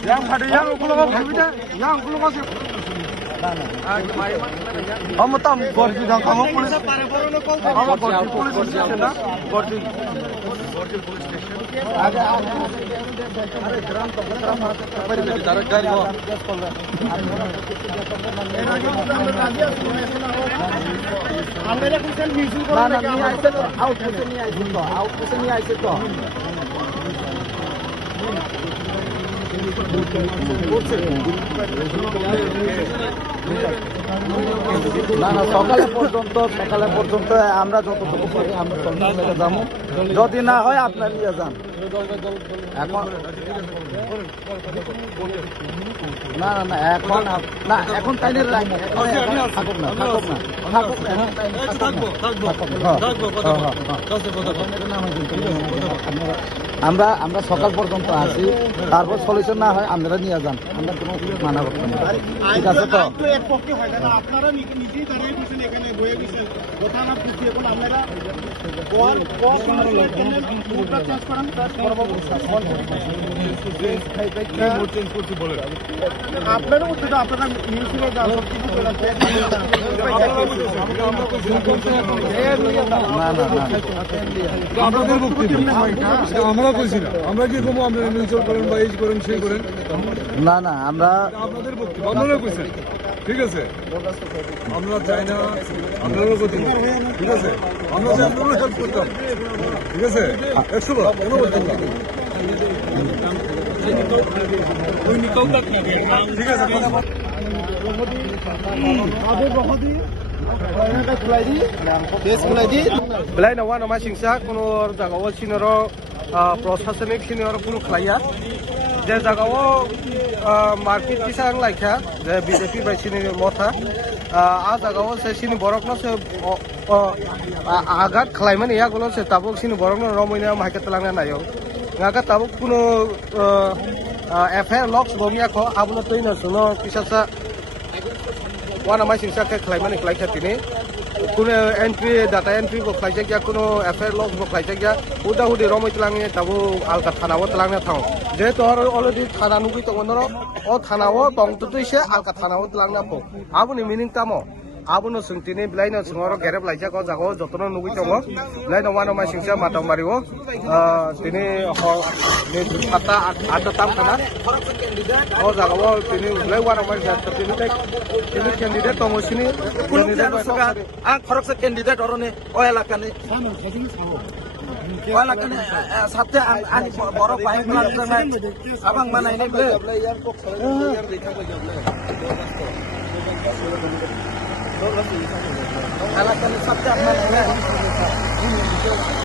yang ada yang kalau kau kita yang kalau kau sih हम तम गर्दी दा हम पुलिस हम गर्दी पुलिस स्टेशन ना गर्दी पुलिस स्टेशन आगे अरे ग्राम तो परिवेश दार गाड़ी हो हमारे कुछ मिशन करो ना नहीं आइसे तो आउट से नहीं आइसे तो না না সকালে পর্যন্ত আমরা যতটুকু পারি আমরা সন্ধ্যা যাবো যদি না হয় আপনার নিয়ে যান এখন না না না এখন না এখন টাইমের লাইন থাকুক না আমরা সকাল পর্যন্ত আছি তারপর সলিউশন না হয় আপনারা নিয়ে যান আমরা কোনো মানা করতে না ঠিক আছে তো আপনারা নিজেই দাঁড়াই দিয়েছেন এখানে বয়ে গেছেন কোথা না পুষিয়ে এখন আপনারা আপনারা উঠে আপনারা মিউজিকে আপনাদের বক্তব্য আমরা বলছি না আমরা কি কমো আপনারা মিউচুয়াল করেন বা এই করেন সেই করেন না না আমরা আপনাদের বক্তব্য আপনারা কইছেন ঠিক আছে আমরা চাই না আপনারও প্রতি ঠিক আছে আমরা চাই আপনারও হেল্প করতাম ঠিক আছে 100 বার কোনো বলতাম না ঠিক আছে belai na wana masingsa kuno jagao sinoro prosasanik sinoro kuno khlaya je jagao market kisang laikha je BJP bai sini motha a jagao se sini borokno se agat khlaimani ya gulo se tabuk sini borokno romoina mahiketlangna nayo ngaga tabuk kuno FR locks bomia kho abuno toina suno kisasa wana masingsa ke khlaimani khlaikha tini কোনো entry data entry বো খাইছে গিয়া কোনো FIR log বো খাইছে গিয়া উদা হুদি রমই তলাঙে তাবো আলকা থানাও তলাঙে থাও যে তোর অলরেডি থানা নুগি তো গনর ও থানাও তংতো তুইছে আলকা থানাও তলাঙে পো আবুনি মিনিং তামো আবুনো সুংতিনি ব্লাইনো সুngoro gerep laija ko jago jotono নুগি তমো ব্লাইনো ওয়ানো মাই সিংসা মাতাও মারিও তিনি আটা আটা তাম খানা ও জাগাও তিনি ব্লাই ওয়ানো মাই জাতো তিনি ক্যান্ডিডেট তমসিনি কোনো আ খরকসা ক্যান্ডিডেট অরনে ও এলাকানে ও এলাকানে সাথে আনি বড় বাইক লাগছে আবাং বানাইনে বলে এলাকানে সাথে আপনারা